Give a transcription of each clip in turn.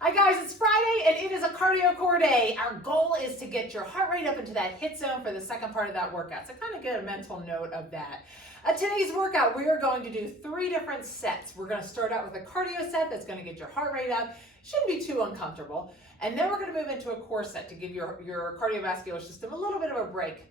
Hi guys, it's Friday and it is a cardio core day. Our goal is to get your heart rate up into that HIIT zone for the second part of that workout. So kind of get a mental note of that. Today's workout, we are going to do 3 different sets. We're going to start out with a cardio set that's going to get your heart rate up. Shouldn't be too uncomfortable. And then we're going to move into a core set to give your cardiovascular system a little bit of a break.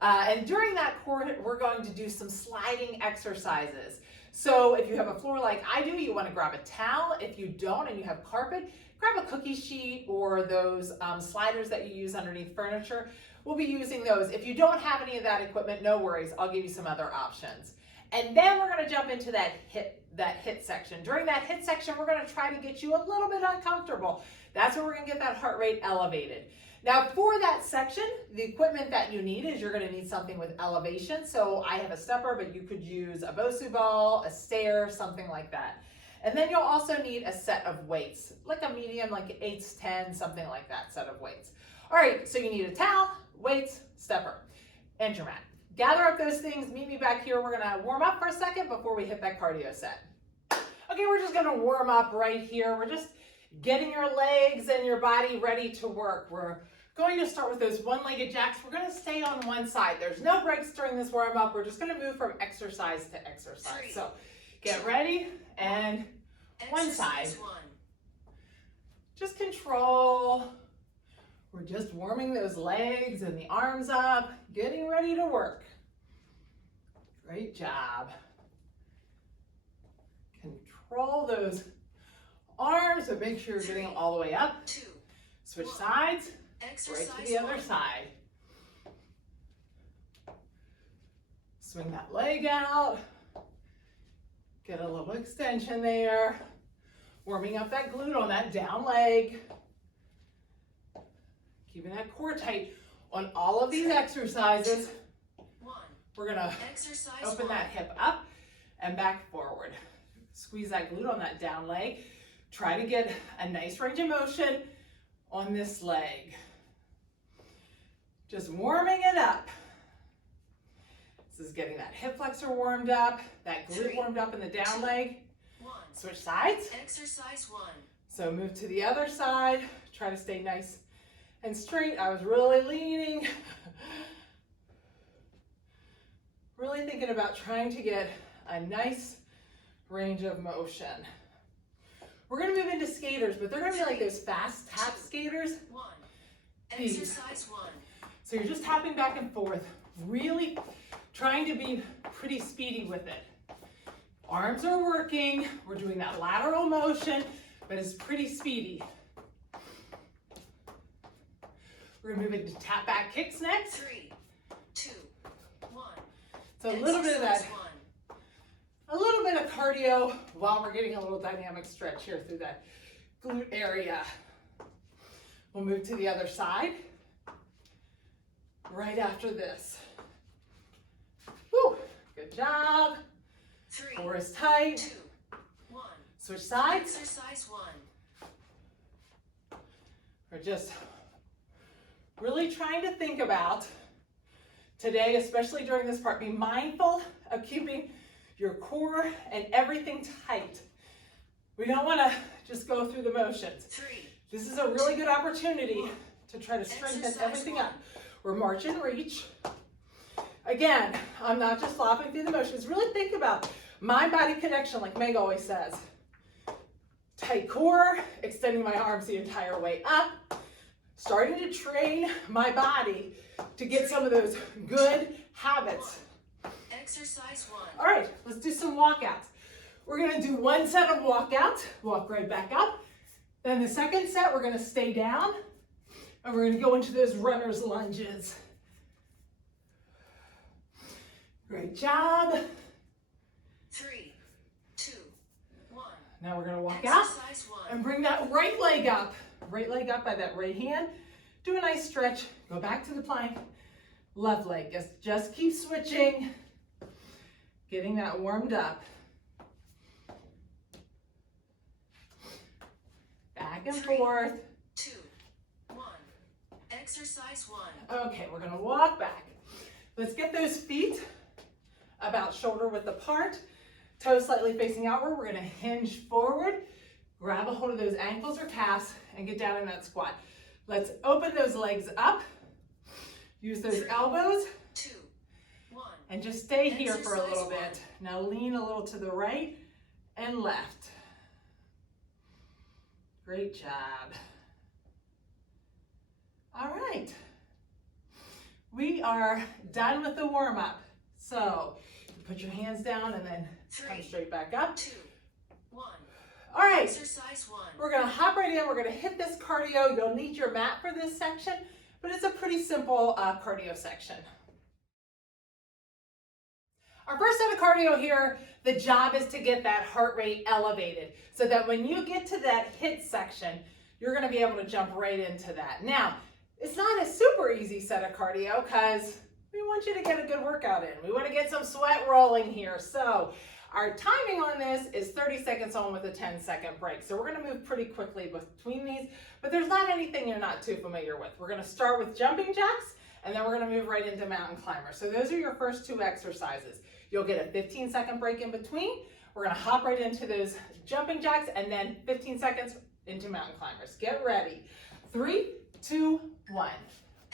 And during that core, we're going to do some sliding exercises. So if you have a floor like I do, you want to grab a towel. If you don't and you have carpet, grab a cookie sheet or those sliders that you use underneath furniture. We'll be using those. If you don't have any of that equipment, no worries. I'll give you some other options. And then we're going to jump into that HIIT section. During that HIIT section, we're going to try to get you a little bit uncomfortable. That's where we're going to get that heart rate elevated. Now for that section, the equipment that you need is you're going to need something with elevation. So I have a stepper, but you could use a Bosu ball, a Stair, something like that. And then you'll also need a set of weights, like a medium, like 8s, 10, something like that set of weights. All right, so you need a towel, weights, stepper, and your mat. Gather up those things, meet me back here. We're gonna warm up for a second before we hit that cardio set. Okay, we're just gonna warm up right here. We're just getting your legs and your body ready to work. We're going to start with those one-legged jacks. We're gonna stay on one side. There's no breaks during this warm up. We're just gonna move from exercise to exercise. So get ready and one side. Just control. We're just warming those legs and the arms up, getting ready to work. Great job. Control those arms, but make sure you're getting them all the way up. Switch sides, right to the other side. Swing that leg out. Get a little extension there. Warming up that glute on that down leg. Keeping that core tight on all of these exercises. We're gonna open that hip up and back forward. Squeeze that glute on that down leg. Try to get a nice range of motion on this leg. Just warming it up. This is getting that hip flexor warmed up, that glute warmed up in the down leg. Switch sides. Exercise 1. So move to the other side. Try to stay nice and straight. I was really leaning. Really thinking about trying to get a nice range of motion. We're going to move into skaters, but they're going to be like those fast tap skaters. 1. Exercise 1. So you're just tapping back and forth, really trying to be pretty speedy with it. Arms are working. We're doing that lateral motion, but it's pretty speedy. We're going to move into tap back kicks next. 3, 2, 1. So a little bit of that, a little bit of cardio while we're getting a little dynamic stretch here through that glute area. We'll move to the other side right after this. Woo, good job. 3, Core is tight. 2, 1. Switch sides. Exercise 1. We're just really trying to think about today, especially during this part, be mindful of keeping your core and everything tight. We don't want to just go through the motions. 3. This is a really good opportunity to try to strengthen everything up. We're march and reach. Again, I'm not just flopping through the motions. Really think about mind-body connection, like Meg always says. Tight core, extending my arms the entire way up. Starting to train my body to get some of those good habits. Exercise 1. All right, let's do some walkouts. We're gonna do one set of walkouts, walk right back up. Then the second set, we're gonna stay down and we're gonna go into those runner's lunges. Great job. 3, 2, 1. Now we're gonna walk out Exercise 1. and bring that right leg up. Right leg up by that right hand. Do a nice stretch. Go back to the plank. Left leg. Just keep switching. Getting that warmed up. Back and 3, forth. 2, 1. Exercise 1. Okay, we're gonna walk back. Let's get those feet about shoulder width apart. Toes slightly facing outward. We're gonna hinge forward. Grab a hold of those ankles or calves and get down in that squat. Let's open those legs up. Use those elbows. 2, 1. And just stay here for a little Exercise bit. Now lean a little to the right and left. Great job. All right. We are done with the warm-up. So put your hands down and then come straight back up. 2, 1. All right. Exercise 1. We're gonna hop right in. We're gonna hit this cardio. You'll need your mat for this section, but it's a pretty simple cardio section. Our first set of cardio here, the job is to get that heart rate elevated so that when you get to that hit section, you're gonna be able to jump right into that. Now, it's not a super easy set of cardio because we want you to get a good workout in. We wanna get some sweat rolling here. So our timing on this is 30 seconds on with a 10-second break. So we're gonna move pretty quickly between these, but there's not anything you're not too familiar with. We're gonna start with jumping jacks, and then we're gonna move right into mountain climber. So those are your first two exercises. You'll get a 15-second break in between. We're gonna hop right into those jumping jacks and then 15 seconds into mountain climbers. Get ready. 3, 2, 1.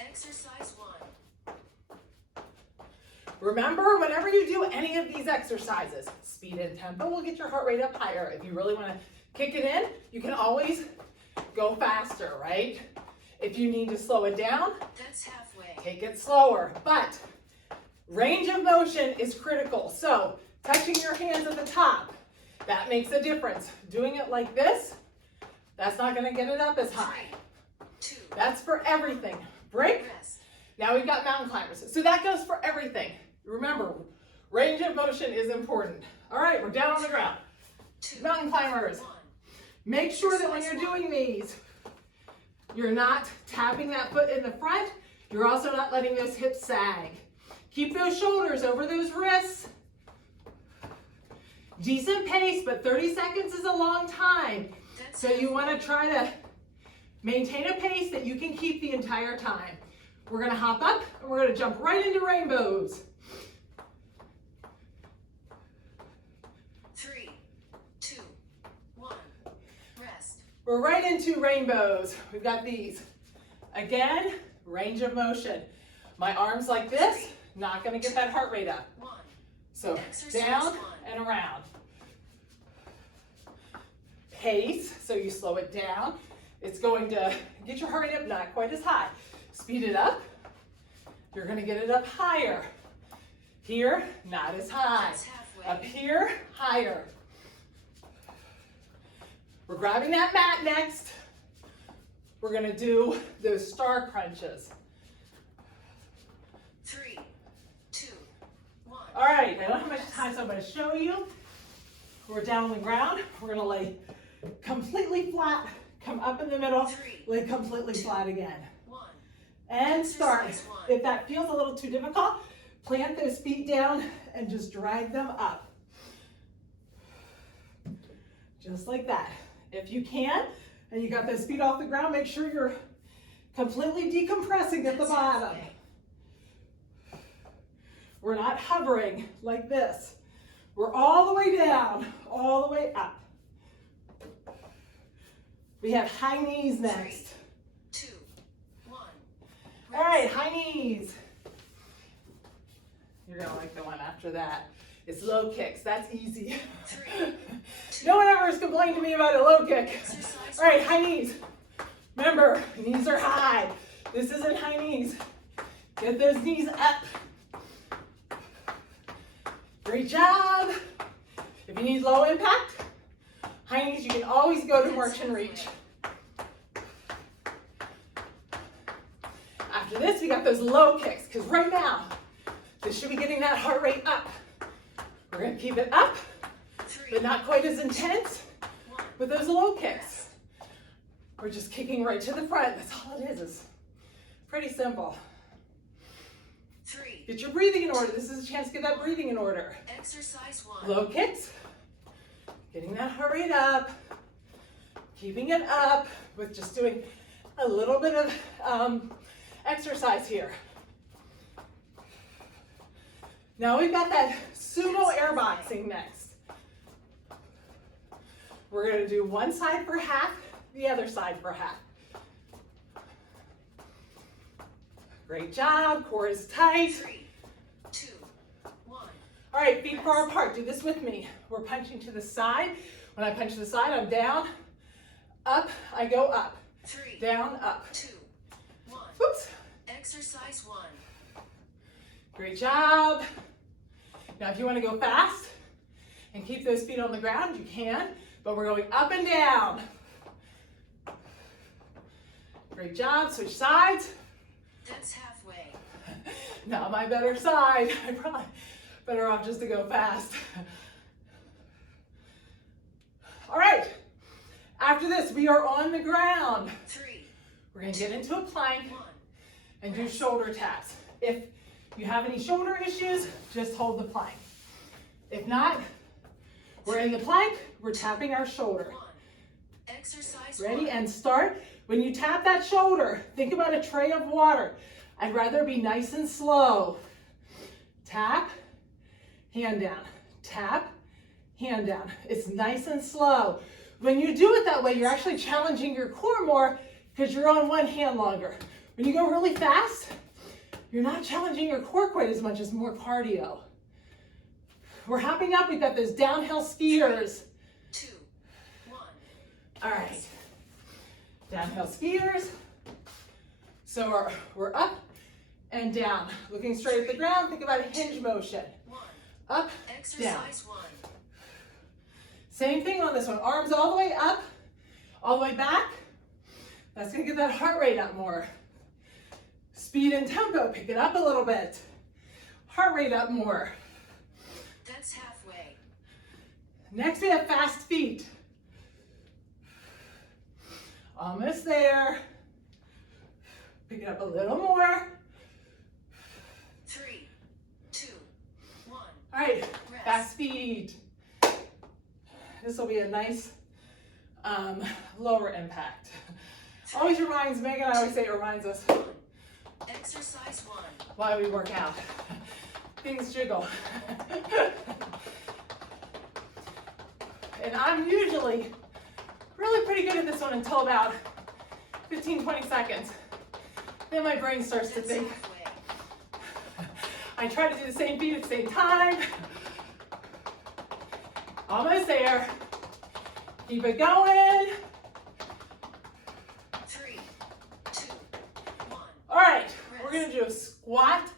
Exercise 1. Remember, whenever you do any of these exercises, speed and tempo will get your heart rate up higher. If you really wanna kick it in, you can always go faster, right? If you need to slow it down, That's halfway. take it slower. But range of motion is critical. So touching your hands at the top, that makes a difference. Doing it like this, that's not gonna get it up as high. 2. That's for everything. Break. Rest. Now we've got mountain climbers. So that goes for everything. Remember, range of motion is important. All right, we're down on the ground. 2, Mountain climbers. 1. Make sure that when you're doing these, you're not tapping that foot in the front. You're also not letting those hips sag. Keep those shoulders over those wrists. Decent pace, but 30 seconds is a long time. So you want to try to maintain a pace that you can keep the entire time. We're going to hop up and we're going to jump right into rainbows. 3, 2, 1. Rest. We're right into rainbows. We've got these. Again, range of motion. My arms like this, not going to get that heart rate up. 1. So Exercise down 1. and around. Pace, so you slow it down. It's going to get your heart rate up, not quite as high. Speed it up. You're going to get it up higher. Here, not as high. That's halfway. Up here, higher. We're grabbing that mat next. We're going to do those star crunches. 3, 2, 1. All right, I don't have much time, so I'm going to show you. We're down on the ground. We're going to lay completely flat, come up in the middle, 3, lay completely flat again. 1. And start. Exercise 1. If that feels a little too difficult, plant those feet down and just drag them up. Just like that. If you can, and you got those feet off the ground, make sure you're completely decompressing at the That's bottom. halfway. We're not hovering like this. We're all the way down, all the way up. We have high knees next. 3, 2, 1. All right, high knees. You're gonna like the one after that. It's low kicks, that's easy. 3, 2. No one ever has complained to me about a low kick. Exercise All right, high knees. Remember, knees are high. This isn't high knees. Get those knees up. Great job. If you need low impact, high knees, you can always go to march and reach. After this, we got those low kicks, because right now, this should be getting that heart rate up. We're gonna keep it up, 3, but not quite as intense 1. with those low kicks. We're just kicking right to the front. That's all it is. It's pretty simple. 3. Get your breathing in order. This is a chance to get that breathing in order. Exercise 1. Low kicks, getting that heart rate up, keeping it up with just doing a little bit of exercise here. Now we've got that sumo air boxing next. We're gonna do one side for half, the other side for half. Great job, core is tight. 3, 2, 1. All right, feet far apart, do this with me. We're punching to the side. When I punch to the side, I'm down, up, I go up. 3, Down, up. 2, 1. Oops. Exercise 1. Great job. Now if you want to go fast and keep those feet on the ground, you can, but we're going up and down. Great job, switch sides. That's halfway. Not my better side. I'm probably better off just to go fast. All right, after this, we are on the ground. 3, We're gonna get into a plank 1. and do shoulder taps. If you have any shoulder issues, just hold the plank. If not, we're in the plank, we're tapping our shoulder. 1. Exercise Ready 1. and start. When you tap that shoulder, think about a tray of water. I'd rather be nice and slow. Tap, hand down. Tap, hand down. It's nice and slow. When you do it that way, you're actually challenging your core more because you're on one hand longer. When you go really fast, you're not challenging your core quite as much as more cardio. We're hopping up. We've got those downhill skiers. 2, 1. All right. Downhill skiers. So we're up and down. Looking straight at the ground. Think about a hinge motion. 1. Up, down. Exercise 1. Same thing on this one. Arms all the way up, all the way back. That's gonna get that heart rate up more. Speed and tempo, pick it up a little bit. Heart rate up more. That's halfway. Next we have fast feet. Almost there. Pick it up a little more. 3, 2, 1. All right, Rest. fast feet. This will be a nice lower impact. Always reminds Megan, I always say it reminds us Exercise 1. why we work out. Things jiggle. And I'm usually really pretty good at this one until about 15, 20 seconds. Then my brain starts to That's think. halfway. I try to do the same beat at the same time. Almost there. Keep it going. 3, 2, 1. All right, we're gonna do a squat,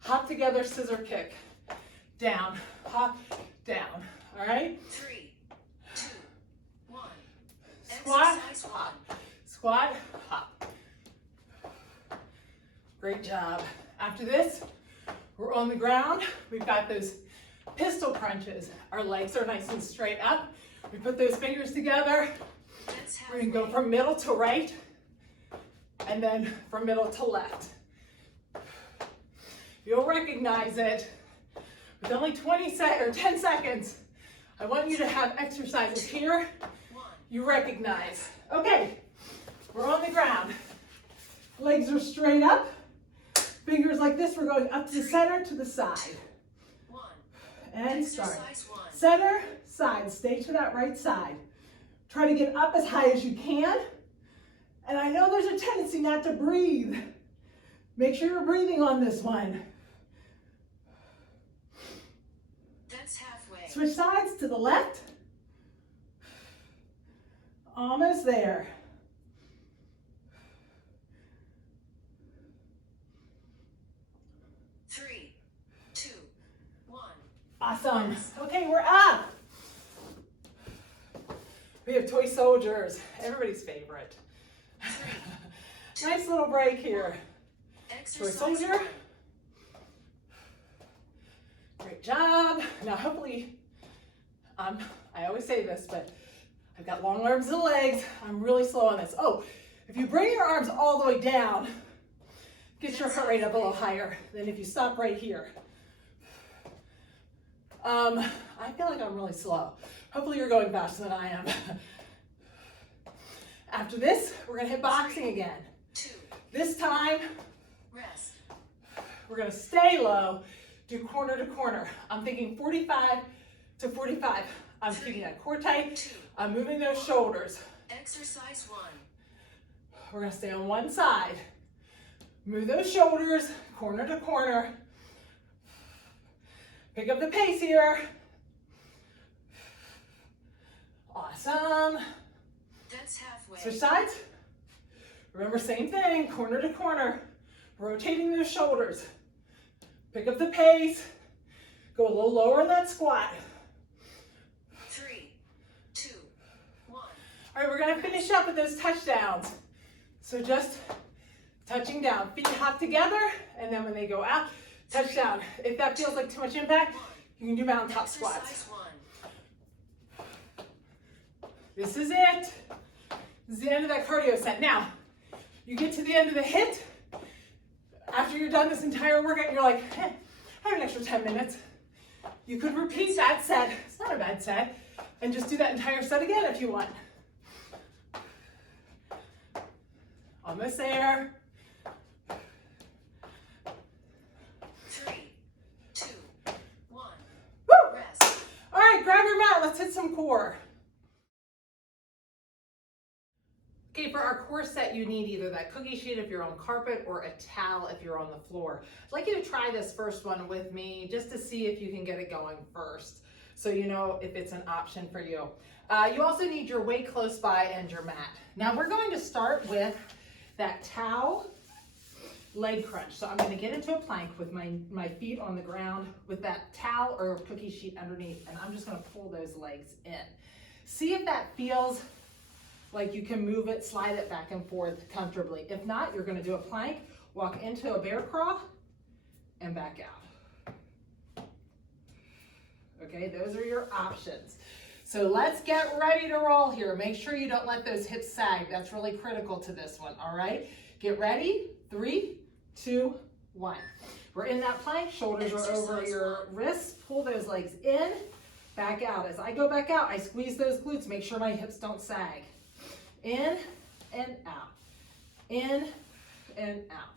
hop together, scissor kick. Down, hop, down. All right? 3, 2, 1. Squat, Exercise 1. hop. Squat, hop. Great job. After this, we're on the ground. We've got those pistol crunches. Our legs are nice and straight up. We put those fingers together. That's We're halfway. gonna go from middle to right, and then from middle to left. You'll recognize it. With only 10 seconds, I want you to have exercises here 1. you recognize. Okay, we're on the ground. Legs are straight up. Fingers like this, we're going up to the center, to the side. 1. And start. Exercise 1. Center, side, stay to that right side. Try to get up as high as you can. And I know there's a tendency not to breathe. Make sure you're breathing on this one. That's halfway. Switch sides to the left. Almost there. Three, 2, 1. Awesome. Okay, we're up. We have toy soldiers, everybody's favorite. 3, Nice little break here. Toy Exercise soldier. 1. Great job. Now hopefully, I always say this, but I've got long arms and legs. I'm really slow on this. Oh, if you bring your arms all the way down, get your heart rate up a little higher than if you stop right here. I feel like I'm really slow. Hopefully you're going faster than I am. After this, we're gonna hit boxing again. 2. This time, Rest. we're gonna stay low, do corner to corner. I'm thinking 45 to 45. I'm keeping that core tight. 2. I'm moving those shoulders. Exercise 1. We're gonna stay on one side. Move those shoulders, corner to corner. Pick up the pace here. Awesome. That's halfway. Switch sides. Remember, same thing, corner to corner. Rotating those shoulders. Pick up the pace. Go a little lower in that squat. 3, 2, 1. All right, we're gonna finish up with those touchdowns. So just touching down, feet hop together, and then when they go out, touch down. If that feels like too much impact, you can do mountaintop squats. Exercise 1. This is it. This is the end of that cardio set. Now, you get to the end of the HIIT. After you're done this entire workout, you're like, I have an extra 10 minutes. You could repeat that set. It's not a bad set. And just do that entire set again if you want. Almost there. 3, 2, 1. Woo! Rest. All right, grab your mat. Let's hit some core. Okay, for our core set, you need either that cookie sheet if you're on carpet or a towel if you're on the floor. I'd like you to try this first one with me just to see if you can get it going first, so you know if it's an option for you. You also need your weight close by and your mat. Now we're going to start with that towel leg crunch. So I'm going to get into a plank with my feet on the ground with that towel or cookie sheet underneath, and I'm just going to pull those legs in. See if that feels like you can move it, slide it back and forth comfortably. If not, you're going to do a plank, walk into a bear crawl, and back out. Okay, those are your options. So let's get ready to roll here. Make sure you don't let those hips sag. That's really critical to this one, all right? Get ready. 3, 2, 1. We're in that plank. Shoulders are over your wrists. Pull those legs in, back out. As I go back out, I squeeze those glutes. Make sure my hips don't sag. In and out. In and out.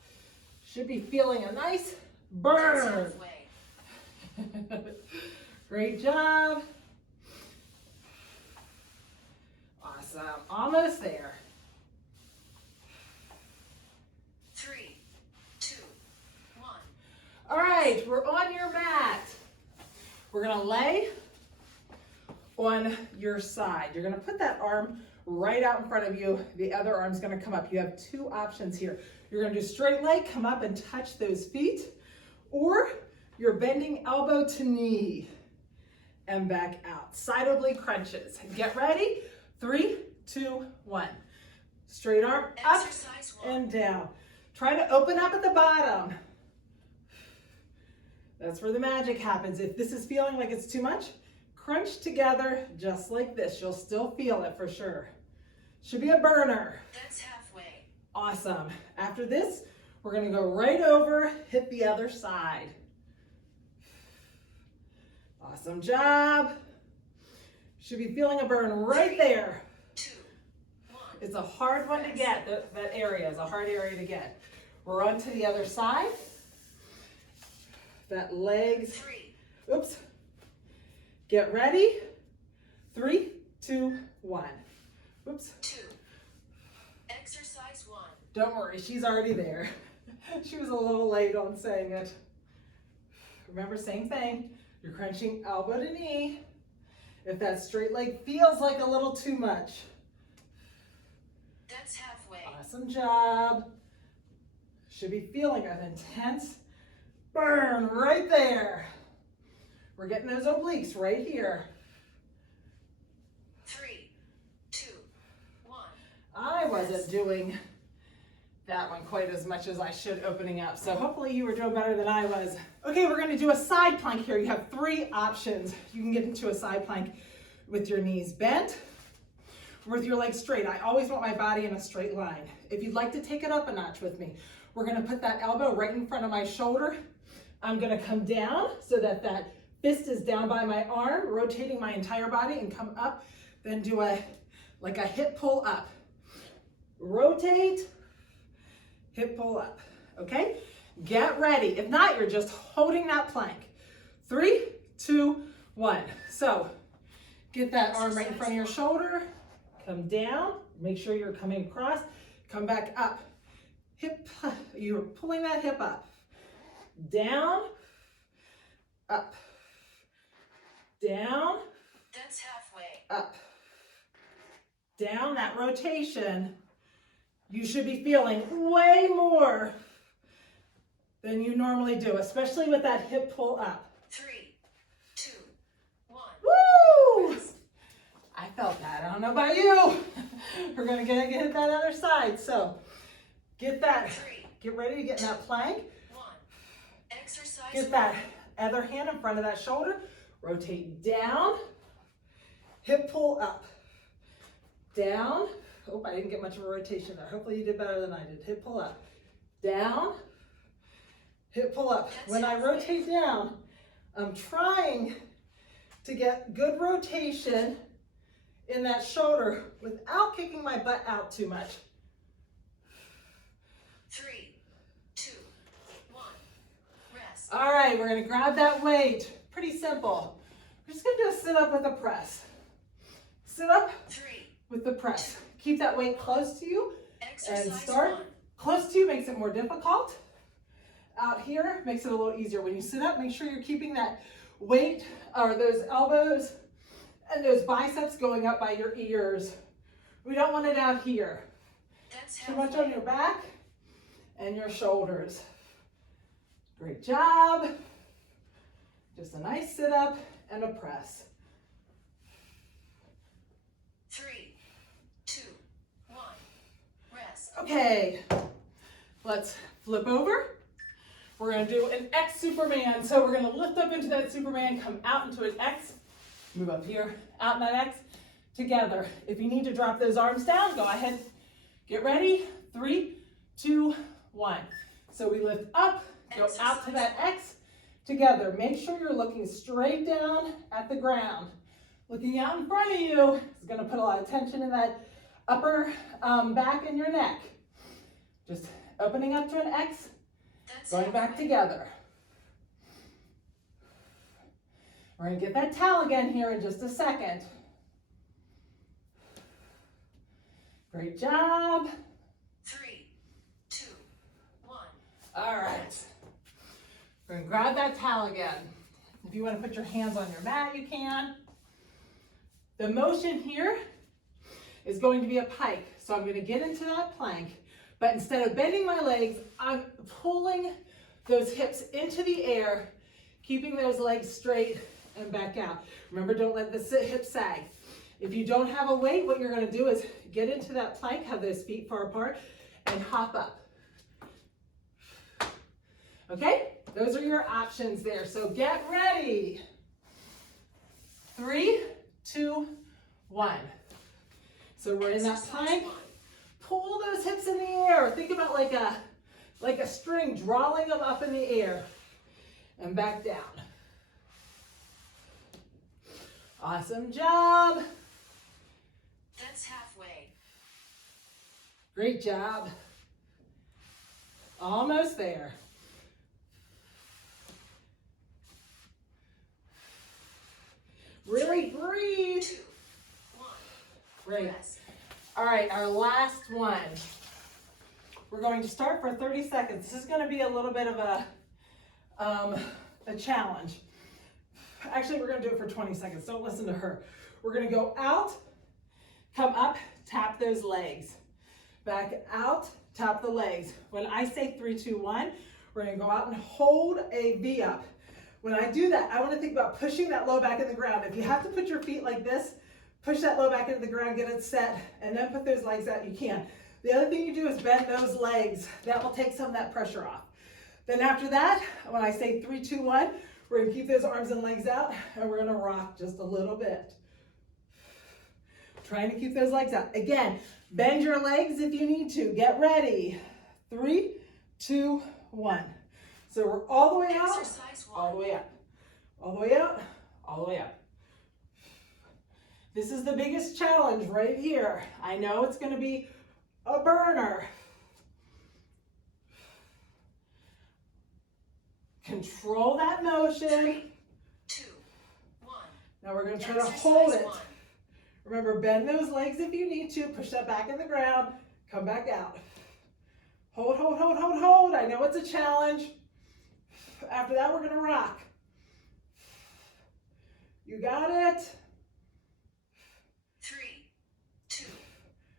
Should be feeling a nice burn. Great job. Awesome. Almost there. 3, 2, 1. All right, we're on your mat. We're gonna lay on your side. You're gonna put that arm right out in front of you. The other arm's gonna come up. You have two options here. You're gonna do straight leg, come up and touch those feet, or you're bending elbow to knee and back out. Side oblique crunches. Get ready. 3, 2, 1. Straight arm up and down. Try to open up at the bottom. That's where the magic happens. If this is feeling like it's too much, crunch together just like this. You'll still feel it for sure. Should be a burner. That's halfway. Awesome. After this, we're gonna go right over, hit the other side. Awesome job. Should be feeling a burn right there. 2, 1. It's a hard one to get. That area is a hard area to get. We're on to the other side. That legs. 3. Oops. Get ready. 3, 2, 1. Oops. 2. Exercise 1. Don't worry, she's already there. She was a little late on saying it. Remember, same thing. You're crunching elbow to knee. If that straight leg feels like a little too much. That's halfway. Awesome job. Should be feeling an intense burn right there. We're getting those obliques right here. 3, 2, 1. I wasn't doing that one quite as much as I should opening up. So hopefully you were doing better than I was. Okay, we're gonna do a side plank here. You have 3 options. You can get into a side plank with your knees bent or with your legs straight. I always want my body in a straight line. If you'd like to take it up a notch with me, we're gonna put that elbow right in front of my shoulder. I'm gonna come down so that that fist is down by my arm, rotating my entire body and come up, then do like a hip pull up. Rotate, hip pull up, okay? Get ready. If not, you're just holding that plank. 3, 2, 1. So Get that arm right in front of your shoulder. Come down. Make sure you're coming across. Come back up. Hip, you're pulling that hip up. Down, up, down, That's halfway. up, down. That rotation, you should be feeling way more than you normally do, especially with that hip pull up. 3, 2, 1. Woo! Rest. I felt that. I don't know about you. We're gonna get that other side. So get that. 3, Get ready to get in that plank. 1. Exercise. Get that other hand in front of that shoulder. Rotate down. Hip pull up. Down. Oh, I didn't get much of a rotation there. Hopefully you did better than I did. Hip pull up. Down. Hip pull up. When I rotate down, I'm trying to get good rotation in that shoulder without kicking my butt out too much. 3, 2, 1. Rest. All right, we're gonna grab that weight. Pretty simple. We're just gonna do a sit up with a press. Sit up 3. with the press. Keep that weight close to you and Exercise start. 1. Close to you makes it more difficult. Out here makes it a little easier. When you sit up, make sure you're keeping that weight or those elbows and those biceps going up by your ears. We don't want it out here. That's Too much on halfway. your back and your shoulders. Great job. Just a nice sit up and a press. 3, 2, 1. Rest. Okay, let's flip over. We're gonna do an X Superman. So we're gonna lift up into that Superman, come out into an X, move up here, out in that X, together. If you need to drop those arms down, go ahead. Get ready. 3, 2, 1. So we lift up, go out to that X, together. Make sure you're looking straight down at the ground. Looking out in front of you is gonna put a lot of tension in that upper back and your neck. Just opening up to an X, That's going back halfway. together. We're gonna get that towel again here in just a second. Great job. 3, 2, 1. All right. We're gonna grab that towel again. If you wanna put your hands on your mat, you can. The motion here is going to be a pike. So I'm gonna get into that plank, but instead of bending my legs, I'm pulling those hips into the air, keeping those legs straight and back out. Remember, don't let the hips sag. If you don't have a weight, what you're gonna do is get into that plank, have those feet far apart, and hop up. Okay, those are your options there. So get ready. 3, 2, 1. So we're in that Exercise plank. 1. Pull those hips in the air. Think about like a string, drawing them up in the air and back down. Awesome job. That's halfway. Great job. Almost there. Really breathe. 2, 1. Great. Rest. All right, our last one. We're going to start for 30 seconds. This is going to be a little bit of a challenge. Actually, we're going to do it for 20 seconds. Don't listen to her. We're going to go out, come up, tap those legs. Back out, tap the legs. When I say 3, 2, 1, we're going to go out and hold a V up. When I do that, I want to think about pushing that low back in the ground. If you have to put your feet like this, push that low back into the ground, get it set, and then put those legs out, you can. The other thing you do is bend those legs. That will take some of that pressure off. Then after that, when I say 3, 2, 1, we're gonna keep those arms and legs out, and we're gonna rock just a little bit. Trying to keep those legs out. Again, bend your legs if you need to. Get ready. 3, 2, 1. So we're all the way out, Exercise 1. all the way up, all the way out, all the way up. This is the biggest challenge right here. I know it's going to be a burner. Control that motion. 3, 2, 1. Now we're going to try to hold it. Remember, bend those legs if you need to. Push that back in the ground. Come back out. Hold, hold, hold, hold, hold. I know it's a challenge. After that, we're going to rock. You got it. 3, 2,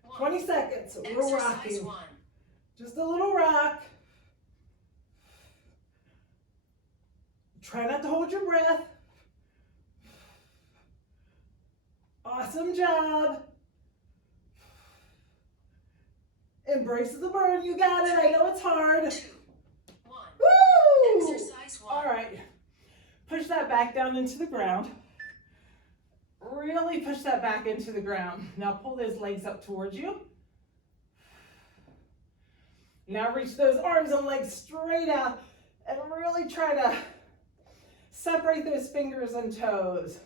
1. 20 seconds. We're rocking. Exercise 1. Just a little rock. Try not to hold your breath. Awesome job. Embrace the burn. You got it. I know it's hard. 2, 1. Woo! Exercise 1. All right. Push that back down into the ground. Really push that back into the ground. Now pull those legs up towards you. Now reach those arms and legs straight out and really try to separate those fingers and toes.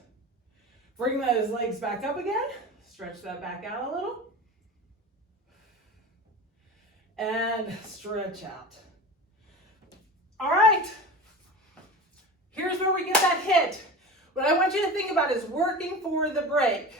Bring those legs back up again. Stretch that back out a little. And stretch out. All right. Here's where we get that hit. What I want you to think about is working for the break.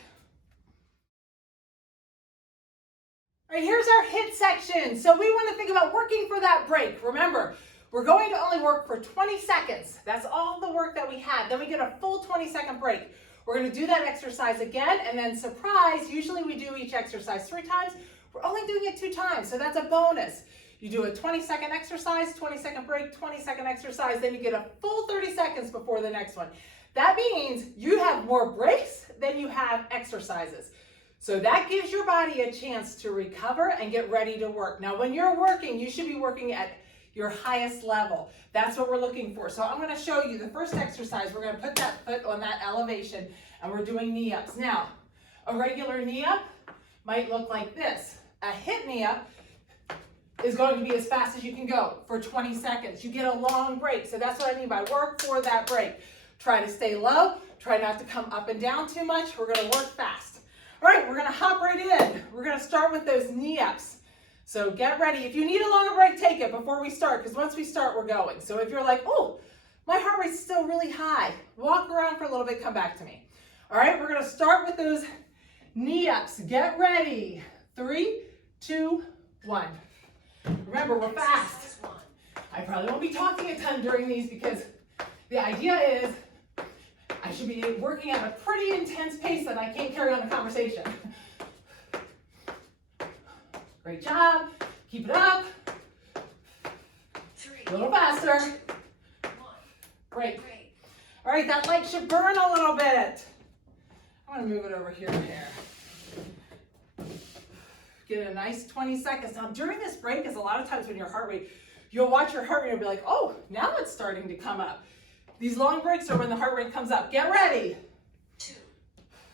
All right, here's our hit section. So we want to think about working for that break. Remember, we're going to only work for 20 seconds. That's all the work that we have. Then we get a full 20-second break. We're going to do that exercise again, and then surprise, usually we do each exercise 3 times. We're only doing it 2 times, so that's a bonus. You do a 20-second exercise, 20-second break, 20-second exercise, then you get a full 30 seconds before the next one. That means you have more breaks than you have exercises. So that gives your body a chance to recover and get ready to work. Now, when you're working, you should be working at your highest level. That's what we're looking for. So I'm going to show you the first exercise. We're going to put that foot on that elevation, and we're doing knee-ups. Now, a regular knee-up might look like this. A hit knee-up is going to be as fast as you can go for 20 seconds. You get a long break. So that's what I mean by work for that break. Try to stay low. Try not to come up and down too much. We're going to work fast. All right, we're going to hop right in. We're going to start with those knee-ups. So get ready. If you need a longer break, take it before we start, because once we start, we're going. So if you're like, oh, my heart rate's still really high, walk around for a little bit, come back to me. All right, we're going to start with those knee-ups. Get ready. 3, 2, 1. Remember, we're fast. I probably won't be talking a ton during these because the idea is I should be working at a pretty intense pace that I can't carry on a conversation. Great job. Keep it up. 3, A little faster. 1. Great. Break. All right, that leg should burn a little bit. I'm going to move it over here. Get a nice 20 seconds. Now, during this break is a lot of times when your heart rate, you'll watch your heart rate and be like, oh, now it's starting to come up. These long breaks are when the heart rate comes up. Get ready. 2,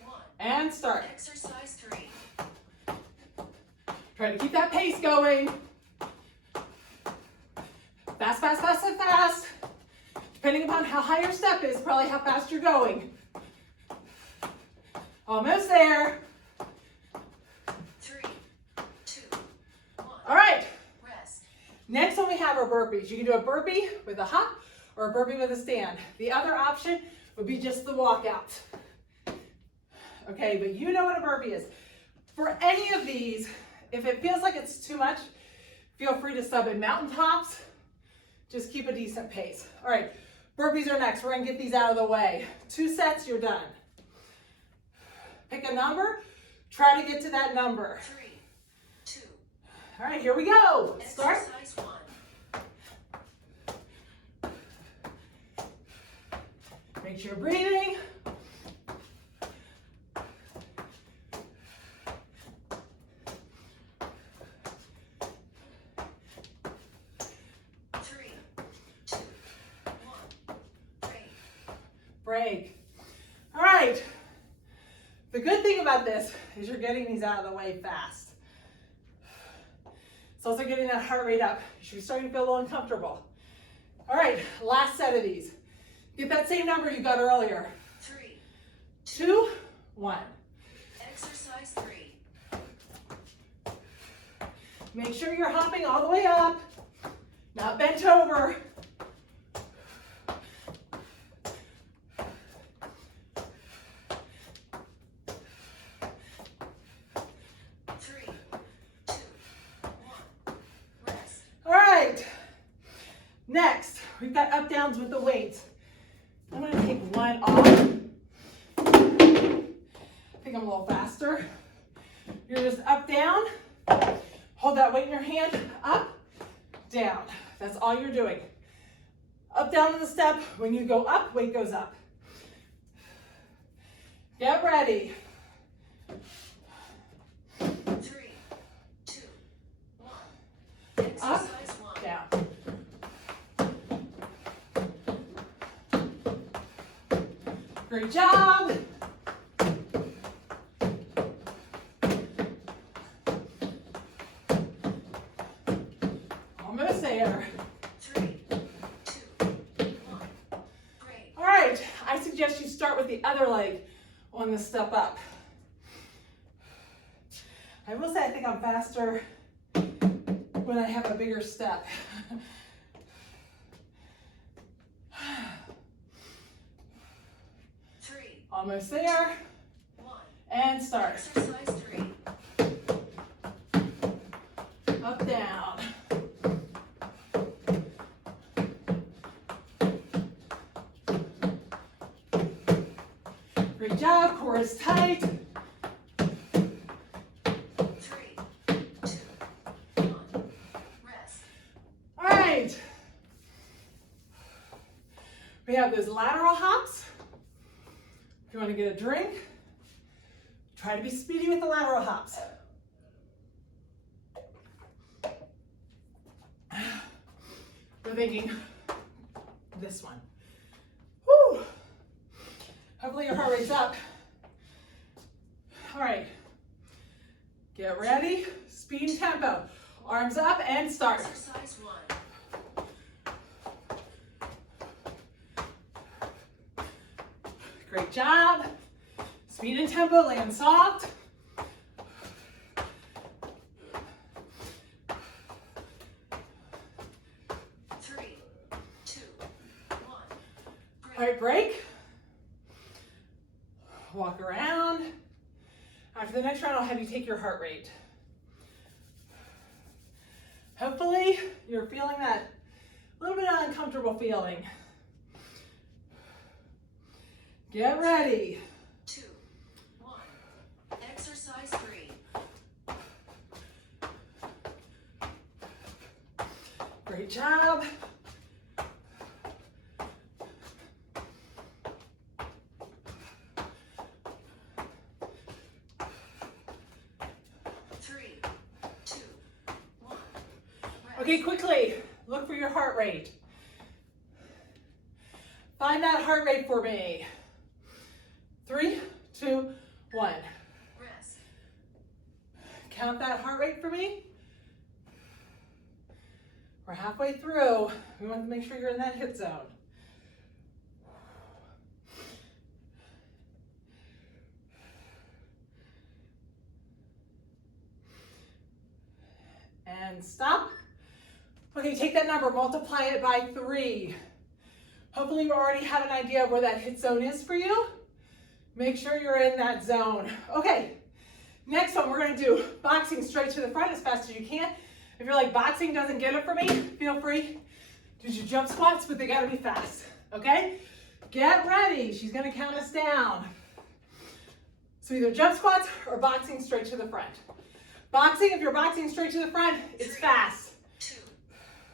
1. And start. Exercise 3. Try to keep that pace going. Fast, fast, fast, and fast. Depending upon how high your step is, probably how fast you're going. Almost there. 3, 2, 1. All right. Rest. Next one we have are burpees. You can do a burpee with a hop or a burpee with a stand. The other option would be just the walkout. Okay, but you know what a burpee is. For any of these, if it feels like it's too much, feel free to sub in mountaintops. Just keep a decent pace. All right, burpees are next. We're gonna get these out of the way. 2 sets, you're done. Pick a number, try to get to that number. 3, 2. All right, here we go. Start. Exercise 1. Make sure you're breathing. Break. All right. The good thing about this is you're getting these out of the way fast. It's also getting that heart rate up. You should be starting to feel a little uncomfortable. All right, last set of these. Get that same number you got earlier. 3, 2, 1. Exercise 3. Make sure you're hopping all the way up, not bent over. Next, we've got up downs with the weights. I'm gonna take one off. I think I'm a little faster. You're just up, down. Hold that weight in your hand, up, down. That's all you're doing. Up, down in the step. When you go up, weight goes up. Get ready. 3, 2, 1. Exercise 1. Down. Great job. Almost there. 3, 2, 1. Great. All right, I suggest you start with the other leg on the step up. I will say I think I'm faster when I have a bigger step. 3, Almost there. 1. And start. Exercise 3. Up, down. Great job. Core is tight. 3, 2, 1. Rest. All right. We have those lateral hops. If you want to get a drink, try to be speedy with the lateral hops. We're thinking this one. Woo. Hopefully your heart rate's up. All right. Get ready. Speed and tempo. Arms up and start. Exercise 1. Great job. Speed and tempo, land soft. Three, two, one. Break. All right, break. Walk around. After the next round, I'll have you take your heart rate. Hopefully, you're feeling that little bit of uncomfortable feeling. Get ready. 2, 1. Exercise 3. Great job. Three, two, one. Rest. Okay, quickly, look for your heart rate. Find that heart rate for me. 3, 2, 1. Rest. Count that heart rate for me. We're halfway through. We want to make sure you're in that hit zone. And stop. Okay, take that number, multiply it by 3. Hopefully you already have an idea of where that hit zone is for you. Make sure you're in that zone. Okay, next one, we're gonna do boxing straight to the front as fast as you can. If you're like, boxing doesn't get it for me, feel free. Do your jump squats, but they gotta be fast, okay? Get ready, she's gonna count us down. So either jump squats or boxing straight to the front. Boxing, if you're boxing straight to the front, it's 3, fast. 2,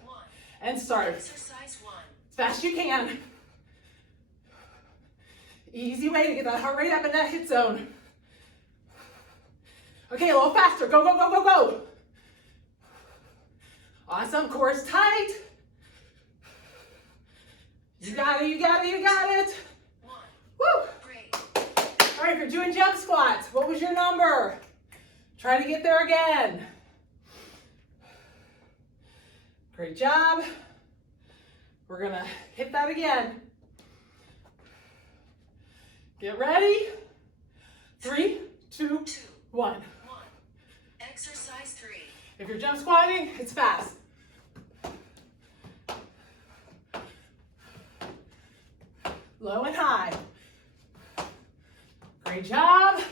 1. And start. Exercise 1. As fast as you can. Easy way to get that heart rate up in that hit zone. Okay, a little faster. Go, go, go, go, go. Awesome. Core is tight. You got it, you got it, you got it. 1. Woo. Break. All right, if you're doing jump squats, what was your number? Try to get there again. Great job. We're gonna hit that again. Get ready. 3, 2, 1. 1. Exercise 3. If you're jump squatting, it's fast. Low and high. Great job.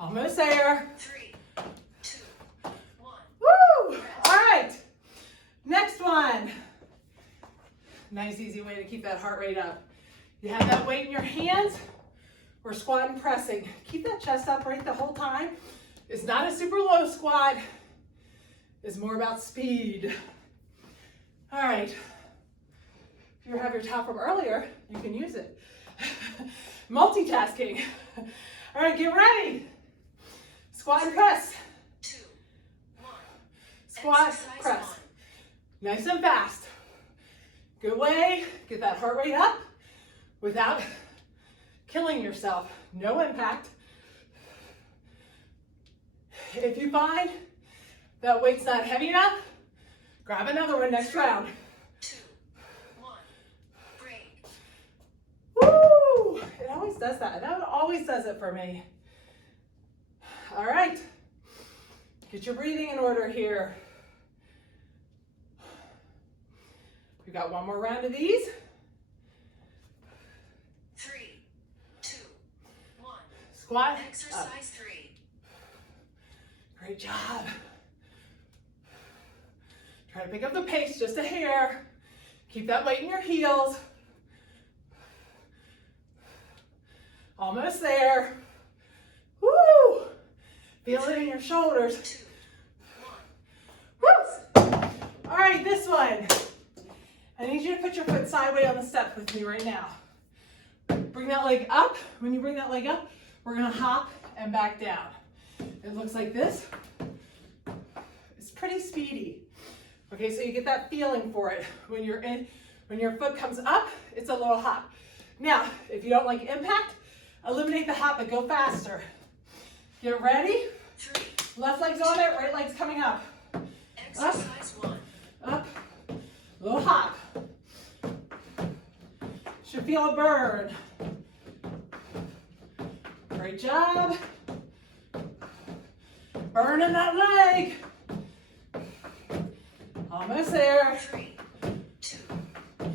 Almost there. 3, 2, 1. Woo! All Nice, easy way to keep that heart rate up. You have that weight in your hands. We're squatting, pressing. Keep that chest upright the whole time. It's not a super low squat. It's more about speed. All right. If you have your top from earlier, you can use it. Multitasking. All right, get ready. Squat and press. 2, 1. Squat, Exercise press. 1. Nice and fast. Good way. Get that heart rate up without killing yourself. No impact. If you find that weight's not heavy enough, grab another one next round. 2, 1. Break. Woo! It always does that. That always does it for me. All right. Get your breathing in order here. We've got one more round of these. 3, 2, 1. Squat. Exercise Up. 3. Great job. Try to pick up the pace just a hair. Keep that weight in your heels. Almost there. Woo! Feel it in your shoulders. 2, 1. Woo! All right, this one. I need you to put your foot sideways on the step with me right now. Bring that leg up. When you bring that leg up, we're gonna hop and back down. It looks like this. It's pretty speedy. Okay, so you get that feeling for it. When your foot comes up, it's a little hop. Now, if you don't like impact, eliminate the hop, but go faster. Get ready. 3. Left leg's on it, right leg's coming up. Exercise 1. Up, little hop. Should feel a burn. Great job. Burning that leg. Almost there. 3, 2, 1.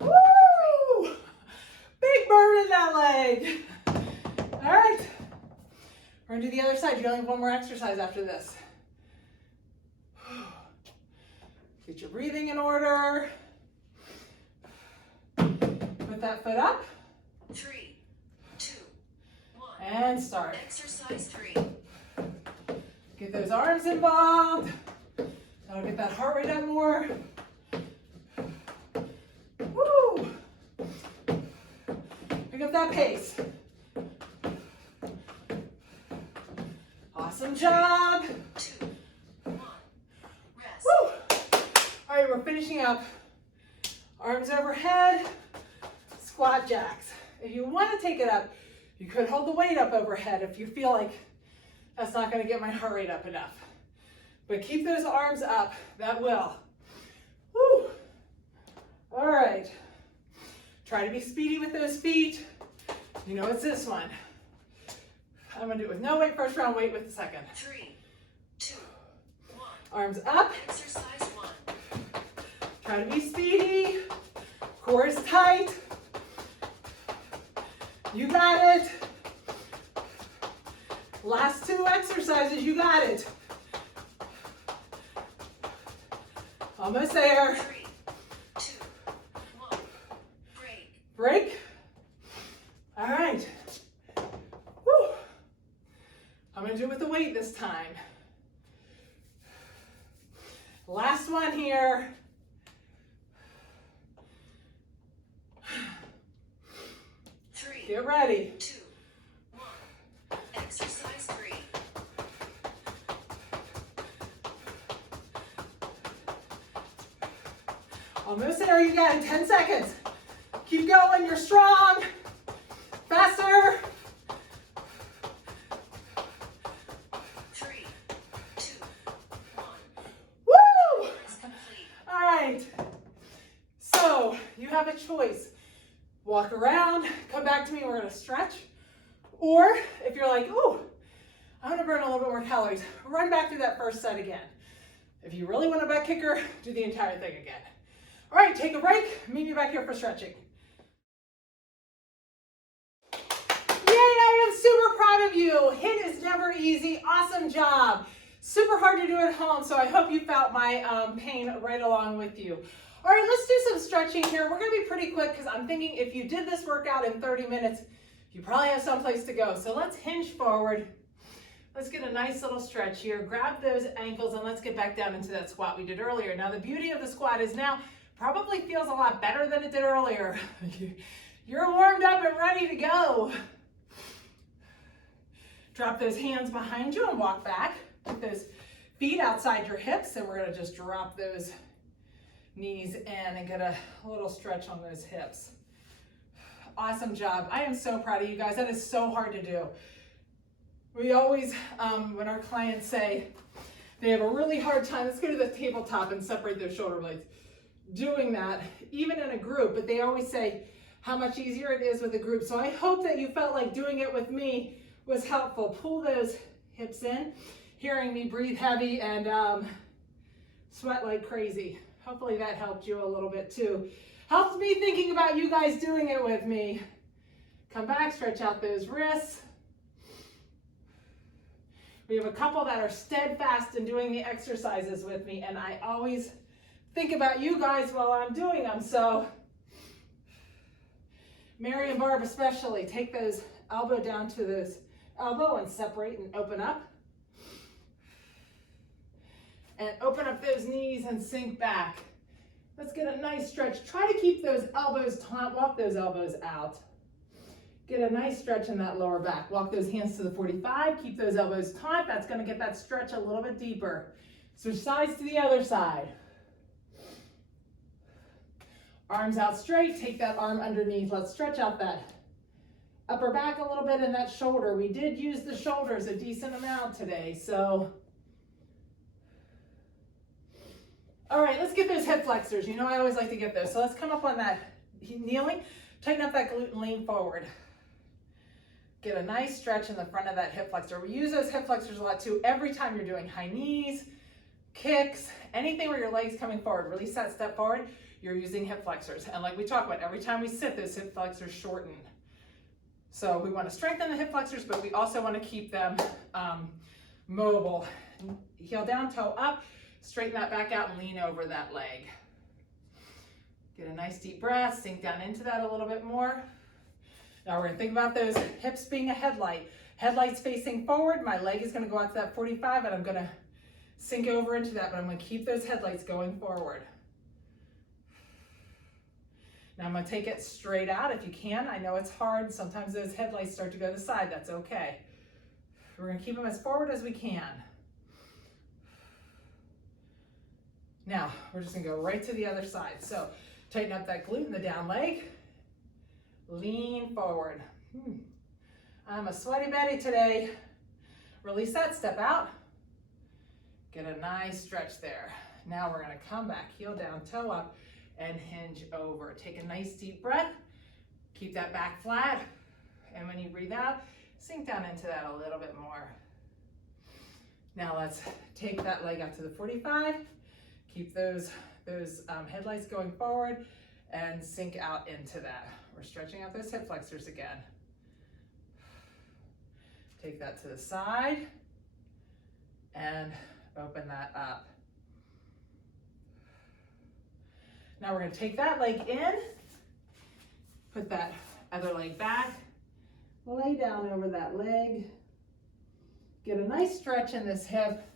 Woo! Big burn in that leg. All right. We're gonna do the other side. You only have one more exercise after this. Get your breathing in order. Put that foot up. 3, 2, 1. And start. Exercise 3. Get those arms involved. That'll get that heart rate up more. Woo! Pick up that pace. Awesome job. 2, 1. Rest. Woo! All right, we're finishing up. Arms overhead, squat jacks. If you want to take it up, you could hold the weight up overhead if you feel like that's not going to get my heart rate up enough. But keep those arms up, that will. Woo! All right. Try to be speedy with those feet. You know it's this one. I'm going to do it with no weight first round, weight with the second. 3, 2, 1. Arms up. Exercise 1. Try to be speedy. Core is tight. You got it. Last 2 exercises, you got it. Almost there. 3, 2, 1. Break. Break. All right. Woo. I'm going to do it with the weight this time. Last one here. Get ready. 2, 1. Exercise 3. Almost there, you got it. 10 seconds. Keep going, you're strong. Faster. 3, 2, 1. Woo! Is complete. All right. So you have a choice. Walk around, come back to me, we're gonna stretch. Or if you're like, ooh, I'm gonna burn a little bit more calories, run back through that first set again. If you really want a butt kicker, do the entire thing again. All right, take a break, meet me back here for stretching. Yay, I am super proud of you. HIIT is never easy, awesome job. Super hard to do at home, so I hope you felt my pain right along with you. All right, let's do some stretching here. We're gonna be pretty quick because I'm thinking if you did this workout in 30 minutes, you probably have someplace to go. So let's hinge forward. Let's get a nice little stretch here. Grab those ankles and let's get back down into that squat we did earlier. Now the beauty of the squat is now probably feels a lot better than it did earlier. You're warmed up and ready to go. Drop those hands behind you and walk back. Put those feet outside your hips, and we're gonna just drop those knees in and get a little stretch on those hips. Awesome job. I am so proud of you guys. That is so hard to do. We always, when our clients say they have a really hard time, let's go to the tabletop and separate their shoulder blades. Doing that, even in a group, but they always say how much easier it is with a group. So I hope that you felt like doing it with me was helpful. Pull those hips in, hearing me breathe heavy and sweat like crazy. Hopefully that helped you a little bit too. Helps me thinking about you guys doing it with me. Come back, stretch out those wrists. We have a couple that are steadfast in doing the exercises with me, and I always think about you guys while I'm doing them. So Mary and Barb especially, take those elbow down to this elbow and separate and open up. And open up those knees and sink back. Let's get a nice stretch. Try to keep those elbows taut, walk those elbows out. Get a nice stretch in that lower back. Walk those hands to the 45, keep those elbows taut. That's gonna get that stretch a little bit deeper. Switch sides to the other side. Arms out straight, take that arm underneath. Let's stretch out that upper back a little bit and that shoulder. We did use the shoulders a decent amount today, so. All right, let's get those hip flexors. You know I always like to get those. So let's come up on that kneeling, tighten up that glute and lean forward. Get a nice stretch in the front of that hip flexor. We use those hip flexors a lot too. Every time you're doing high knees, kicks, anything where your leg's coming forward, release that step forward, you're using hip flexors. And like we talk about, every time we sit, those hip flexors shorten. So we want to strengthen the hip flexors, but we also want to keep them mobile. Heel down, toe up, straighten that back out and lean over that leg. Get a nice deep breath, sink down into that a little bit more. Now we're gonna think about those hips being a headlight. Headlights facing forward, my leg is gonna go out to that 45 and I'm gonna sink over into that, but I'm gonna keep those headlights going forward. Now I'm gonna take it straight out if you can. I know it's hard, sometimes those headlights start to go to the side, that's okay. We're gonna keep them as forward as we can. Now, we're just gonna go right to the other side. So tighten up that glute in the down leg. Lean forward. I'm a sweaty Betty today. Release that, step out. Get a nice stretch there. Now we're gonna come back, heel down, toe up, and hinge over. Take a nice deep breath. Keep that back flat. And when you breathe out, sink down into that a little bit more. Now let's take that leg out to the 45. Keep those headlights going forward and sink out into that. We're stretching out those hip flexors again. Take that to the side and open that up. Now we're going to take that leg in, put that other leg back, lay down over that leg, get a nice stretch in this hip,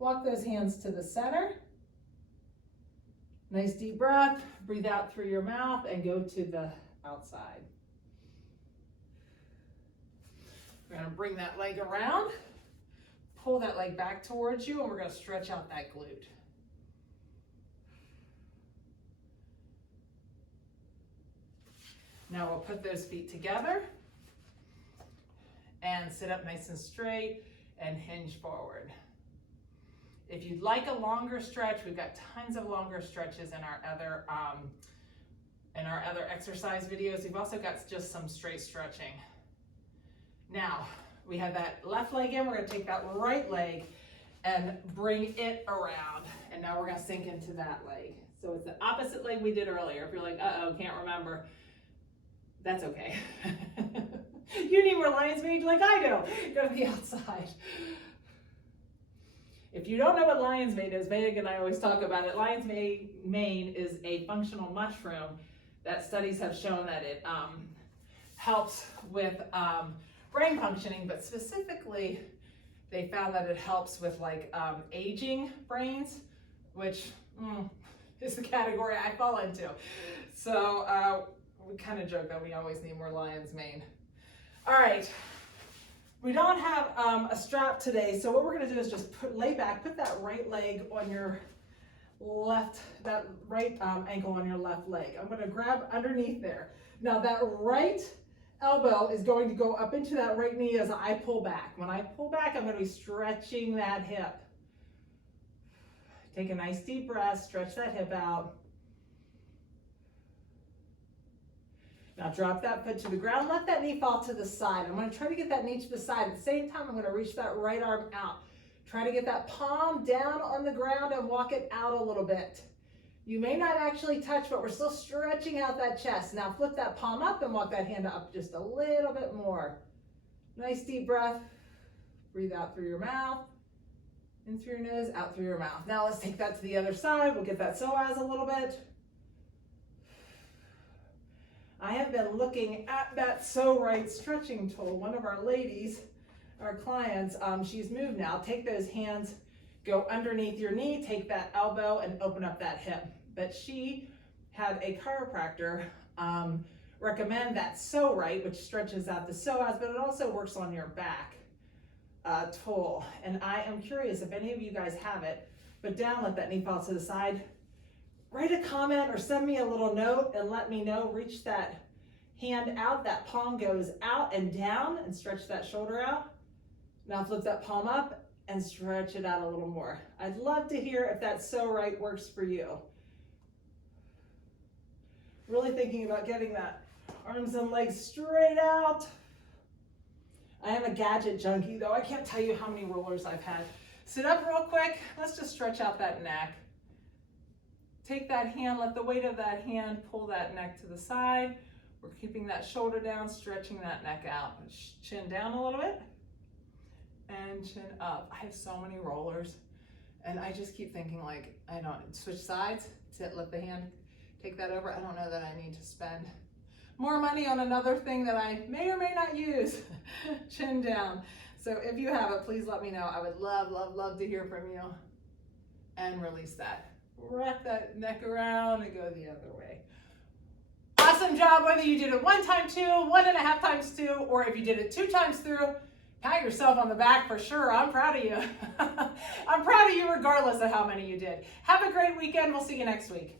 walk those hands to the center. Nice deep breath, breathe out through your mouth and go to the outside. We're gonna bring that leg around, pull that leg back towards you, and we're gonna stretch out that glute. Now we'll put those feet together and sit up nice and straight and hinge forward. If you'd like a longer stretch, we've got tons of longer stretches in our other exercise videos. We've also got just some straight stretching. Now, we have that left leg in, we're gonna take that right leg and bring it around. And now we're gonna sink into that leg. So it's the opposite leg we did earlier. If you're like, uh-oh, can't remember, that's okay. You need more lion's mane like I do. Go to the outside. If you don't know what lion's mane is, Meg and I always talk about it. Lion's mane is a functional mushroom that studies have shown that it helps with brain functioning, but specifically they found that it helps with like aging brains, which is the category I fall into. So we kind of joke that we always need more lion's mane. All right. We don't have a strap today, so what we're going to do is just lay back, put that right leg on your left, that right ankle on your left leg. I'm going to grab underneath there. Now that right elbow is going to go up into that right knee as I pull back. When I pull back, I'm going to be stretching that hip. Take a nice deep breath, stretch that hip out. Now drop that foot to the ground, let that knee fall to the side. I'm going to try to get that knee to the side. At the same time, I'm going to reach that right arm out. Try to get that palm down on the ground and walk it out a little bit. You may not actually touch, but we're still stretching out that chest. Now flip that palm up and walk that hand up just a little bit more. Nice deep breath. Breathe out through your mouth, in through your nose, out through your mouth. Now let's take that to the other side. We'll get that psoas a little bit. I have been looking at that right stretching tool. One of our ladies, our clients, she's moved now. Take those hands, go underneath your knee, take that elbow and open up that hip. But she had a chiropractor recommend that right, which stretches out the psoas, but it also works on your back tool. And I am curious if any of you guys have it, but down, let that knee fall to the side. Write a comment or send me a little note and let me know. Reach that hand out, that palm goes out and down, and stretch that shoulder out. Now flip that palm up and stretch it out a little more. I'd love to hear if that right works for you. Really thinking about getting that arms and legs straight out. I am a gadget junkie though. I can't tell you how many rollers I've had. Sit up real quick. Let's just stretch out that neck. Take that hand, let the weight of that hand pull that neck to the side. We're keeping that shoulder down, stretching that neck out. Chin down a little bit and chin up. I have so many rollers and I just keep thinking like, I don't switch sides, sit, let the hand take that over. I don't know that I need to spend more money on another thing that I may or may not use. Chin down. So if you have it, please let me know. I would love, love, love to hear from you. And release that. Wrap that neck around and go the other way. Awesome job, whether you did it 1 time 2, 1.5 times 2, or if you did it 2 times through, pat yourself on the back for sure. I'm proud of you. I'm proud of you regardless of how many you did. Have a great weekend. We'll see you next week.